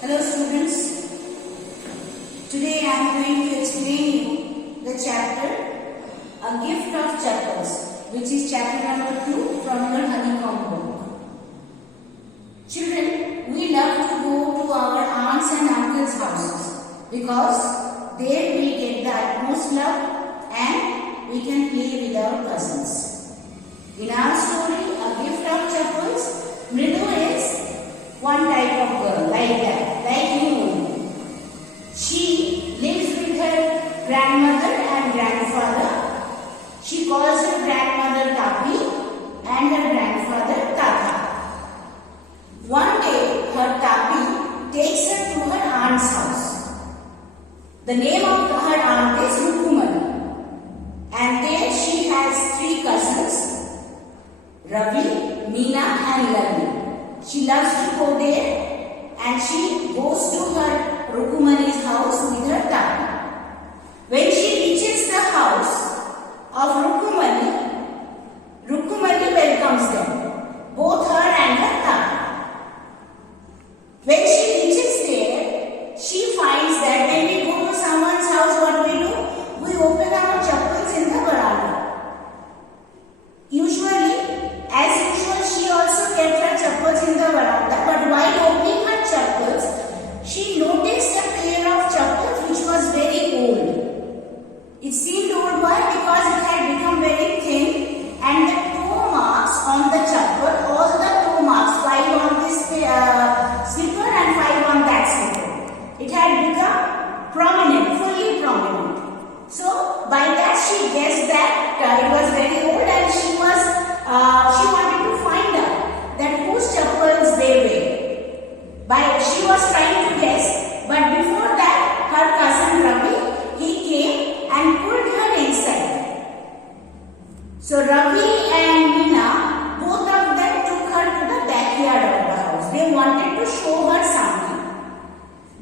Hello students, today I am going to explain you the chapter A Gift of Chappals, which is chapter number 2 from your honeycomb book. Children, we love to go to our aunts and uncles' houses because there we get the utmost love and we can play with our cousins. In our story, A Gift of Chappals, Mridu is one type of girl, like that, like you only. She lives with her grandmother and grandfather. She calls her grandmother Tapi and her grandfather Tata. One day, her Tapi takes her to her aunt's house. The name of her aunt is Rukumani. And there she has 3 cousins, Ravi, Meena and Lalli. She loves to go there and she goes to her Rukumani's house with her Tapi. When she reaches the house of Rukumani, Rukumani welcomes them, both her and her Tapi. When she reaches there, she finds that when we go to someone's house, what we do? We open our chappals in the veranda. As usual, she also kept her chappals in the veranda, but while opening her chappals, she noticed a pair of chappals which was very old. It seemed old, why? Because it had become very thin and the toe marks on the chappal, all the toe marks, 5 on this slipper and 5 on that slipper. It had become prominent, fully prominent. So, by that she guessed that it was very old and she wanted to find out that whose chappals they were. She was trying to guess, but before that, her cousin Ravi, he came and pulled her inside. So Ravi and Meena, both of them took her to the backyard of the house. They wanted to show her something.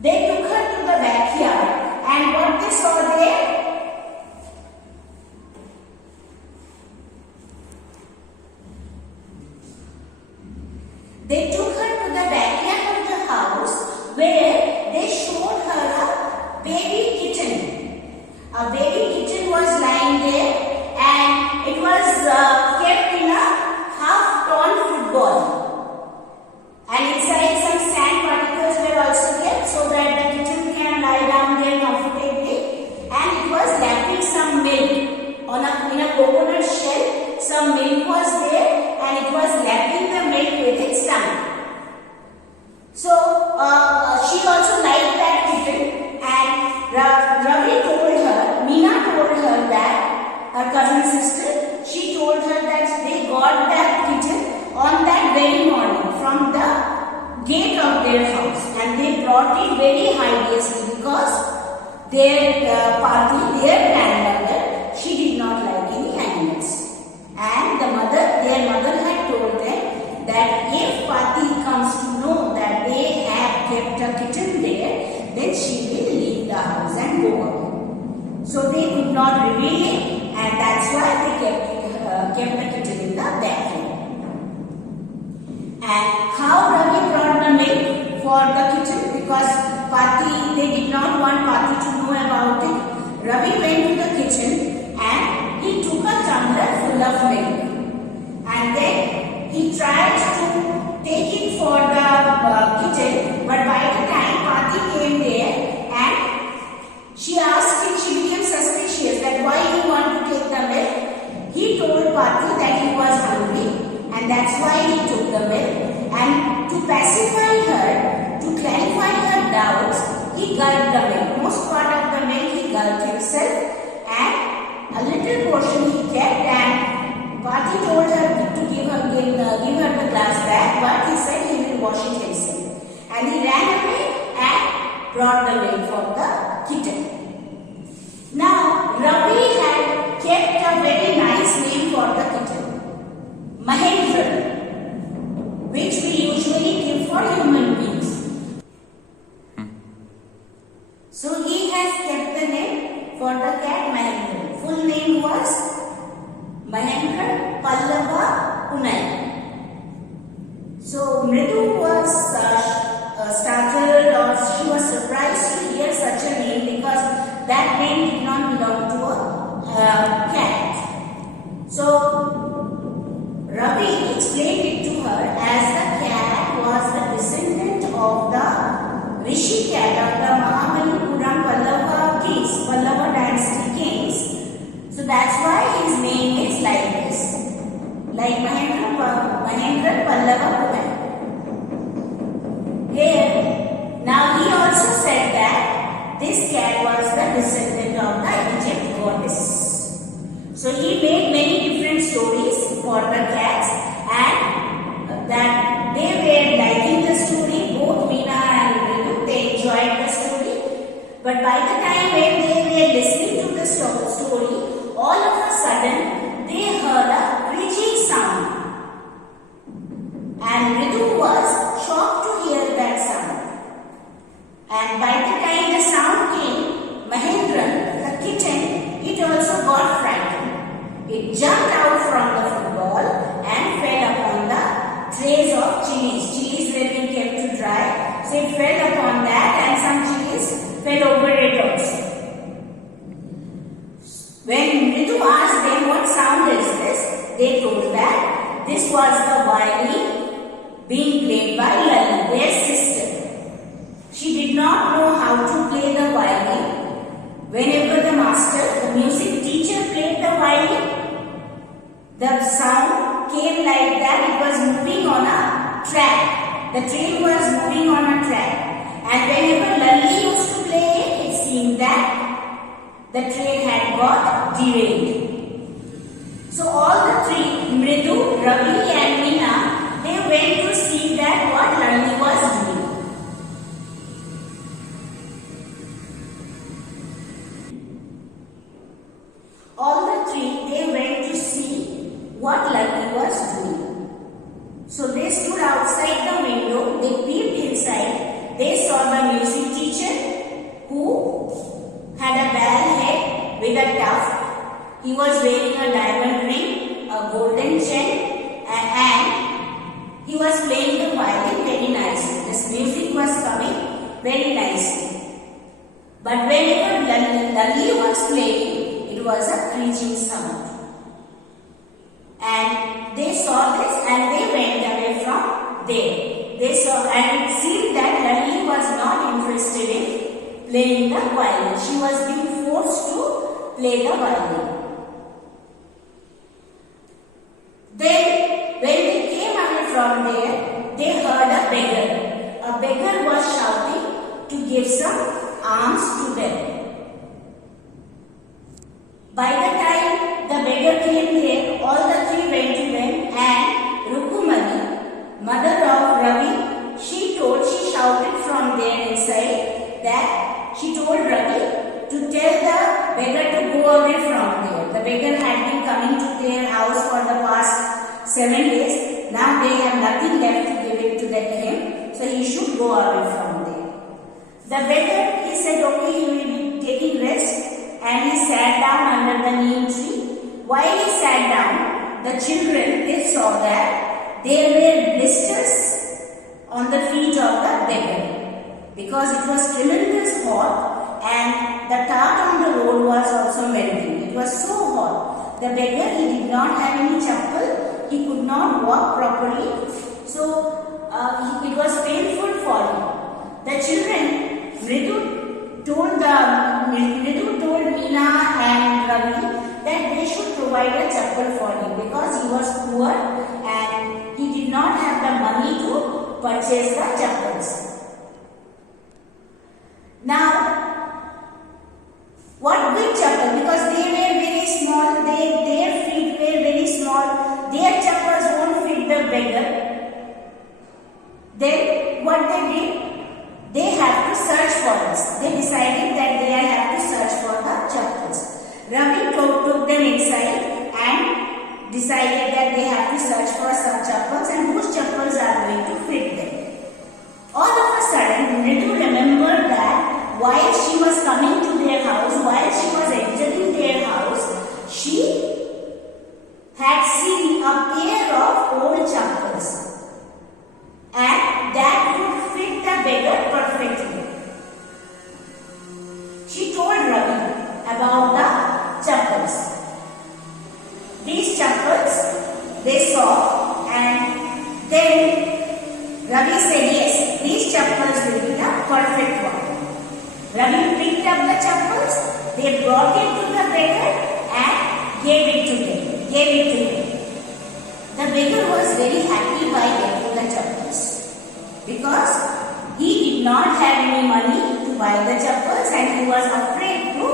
They took her to the backyard and what they saw there? They took her to the backyard of the house where they showed her a baby kitten. A baby kitten was lying there and it was kept in a half-torn football. And inside some sand particles were also kept so that the kitten can lie down there comfortably. And it was lapping some milk in a coconut shell. Some milk was there and it was lapping the milk with its tongue. So, she also liked that kitten and Ravi told her, Meena told her that, her cousin sister, she told her that they got that kitten on that very morning from the gate of their house and they brought it very hideously because their Pati, their grandmother, she did not like any animals. And their mother had told them that if Pati comes to know that they have kept a kitten there, then she will leave the house and go away. So they could not reveal it and that's why they kept the kitten in the backyard. And how Ravi brought the milk for the kitten? Because Pati, they did not want Pati to know about it. Ravi went to the kitchen and he took a tumbler full of milk and then he tried to take it for the kitten, but by the time Pati came there and she asked him, she became suspicious that why you want to take the milk. He told Pati that he was hungry and that's why he took the milk, and to pacify her, to clarify her doubts, he gulped the milk. Most part of the milk he gulped himself and a little portion he kept, and Pati told her to give her the glass back, but he said he will wash it himself. And he ran away and brought the milk for the kitten. Now, Ravi had kept a very nice name for the kitten, Mahendra, which we usually give for human beings. So he has kept the name for the cat Mahendra. Full name was Mahendra Pallava Unai. So Mridu was started or this cat was the descendant of the Egypt goddess. So he made many different stories for the cats, and that they were liking the story. Both Meena and Ritu, they enjoyed the story. But by the time when they were listening to the story, all of a sudden they heard a creaking sound. And Ritu was shocked to hear that sound. And by the time the sound came, Mahendran, the kitten, it also got frightened. It jumped out from the football and fell upon the trays of chilies. Chilies were being kept to dry. So it fell upon that and some chilies fell over it also. When Ritu asked them what sound is this, they told that this was the violin being played by Lali, their sister. She did not know how to play the violin. Whenever the master, the music teacher played the violin, the sound came like that. It was moving on a track. The train was moving on a track. And whenever Lali used to play it, it seemed that the train had got derailed. So all the three, Mridu, Ravi and Meena, they went to see that what Lali was doing. All the three, they went to see what Lali was doing. So they stood outside the window, they peeped inside, they saw the music teacher who had a bald head with a tuft. He was wearing a diamond ring, a golden chain, and he was playing the violin very nicely. This music was coming very nicely. But whenever Lali was playing, it was a creaking sound. And they saw this and they went away from there. They saw, and it seemed that Lali was not interested in playing the violin. She was being forced to play the violin. Then, when they came away from there, they heard a beggar. A beggar was shouting to give some alms to them. By the time the beggar came there, all the three went to them, and Rukumani, mother of Ravi, she shouted from there inside that she told Ravi to tell the beggar to go away from there. The beggar had been coming to their house for the past 7 days. Now they have nothing left to give it to him, so he should go away from there. The beggar, he said, okay, he will be taking rest. And he sat down under the neem tree. While he sat down, the children, they saw that there were blisters on the feet of the beggar, because it was tremendous hot and the tart on the road was also melting. It was so hot. The beggar, he did not have any chappal. He could not walk properly. So it was painful for him. The children, Ritu told Meena and Ravi that they should provide a chappal for him, because he was poor and he did not have the money to purchase the chappals. Now, what big chappal? Because they were very small, their feet were very small, their chappals won't fit the beggar. Then what they did? They have to search for us. They decided that they have to search for the chappals. Ravi took them inside and decided that they have to search for some chappals and whose chappals are going to fit them. All of a sudden, Ritu remembered that while she was coming to their house, while she was entering their house, she had seen a pair of old chappals. And that would fit the beggar perfectly. She told Ravi about the chappals. These chappals they saw, and then Ravi said, yes, these chappals will be the perfect one. Ravi picked up the chappals, they brought it to the beggar and gave it to him. The beggar was very happy by getting the chappals, because he did not have any money to to buy the chappals and he was afraid to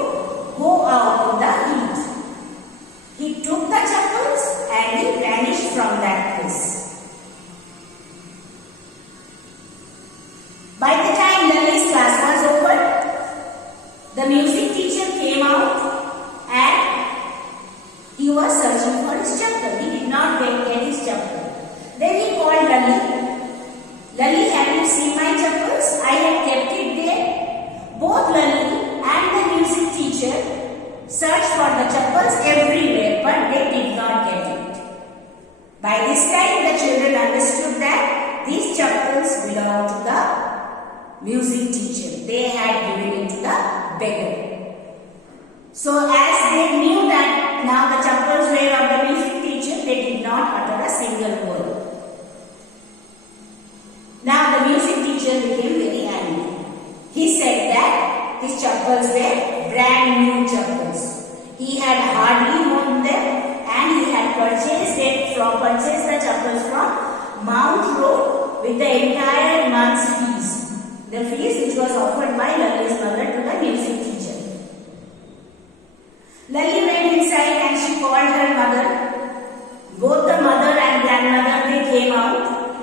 go out in the heat. He took the chappals and he vanished from that place. By the time Lalli's class was over, the music teacher came out and he was searching for his chappal. He did not get his chappal. Then he called Lalli. Lalli, have you seen my chappals? I have kept it there. Both Lalli and the music teacher searched for the chappals everywhere, but they did not get it. By this time, the children understood that these chappals belonged to the music teacher. They had given it to the beggar. So as they knew that now the chappals were of the music teacher, they did not utter a single word. Now the music teacher became very angry. He said that his chappals were brand new chappals. He had hardly worn them and he had purchased the chappals from Mount Road with the entire month's fees. The fees which was offered by Lalli's mother to the music teacher. Lalli went inside and she called her mother. Both the mother and grandmother, they came out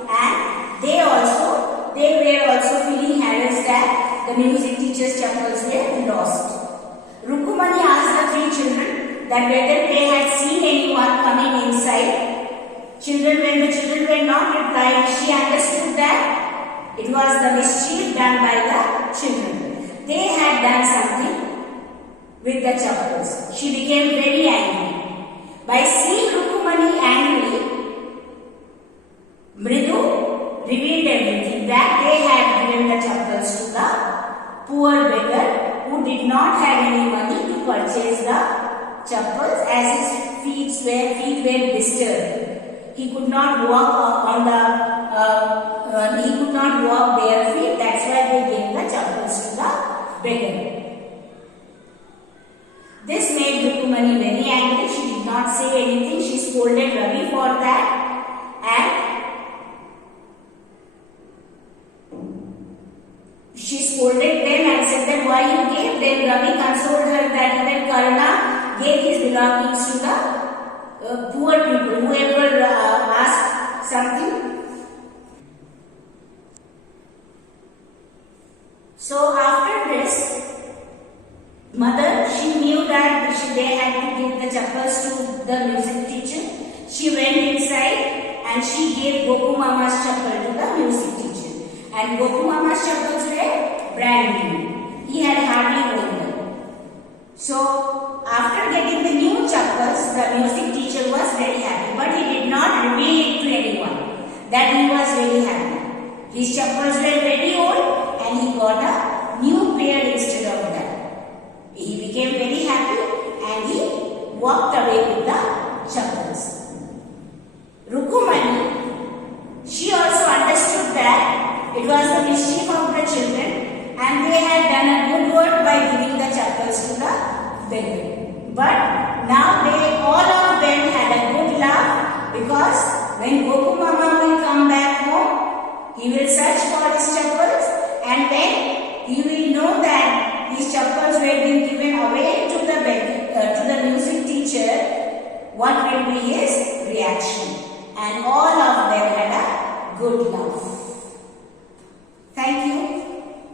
and they were also feeling harassed that the music teacher's chappals were lost. Rukumani asked the three children that whether they had seen anyone coming inside. When the children were not replying, she understood that it was the mischief done by the children. They had done something with the chappals. She became very angry. By seeing Rukumani angry, Mridu revealed everything, that they had given the chappals to the poor beggar who did not have any money to purchase the chappals as his feet were disturbed. He could not walk bare feet. That's why they gave the chappals to the beggar. This made Rukumani very angry. She did not say anything. She scolded Ravi for that and she scolded them and said that why you gave. Then Ravi consoled her that even Karna gave his belongings to the poor people, whoever asked something. So after this, mother, she knew that they had to give the chappals to the music teacher. She went inside and she gave Gopu Mama's chappal to the music teacher. And Gopu Mama's chappals were brand new. He had hardly worn them. So after getting the new chappals, the music teacher was very happy. But he did not reveal it to anyone that he was very happy. His chappals were very old and he got a new pair instead of that. He became very happy and he walked away with the chappals. Rukumani, she also understood that it was the mischief of the children and they had done a good work by giving the chappals to the beggar. But now all of them had a good laugh, because when Gopu Mama will come back home, he will search for his chappals and then he will know that these chappals were being given away to the music teacher. What will be his reaction? And all of them had a good laugh. Thank you.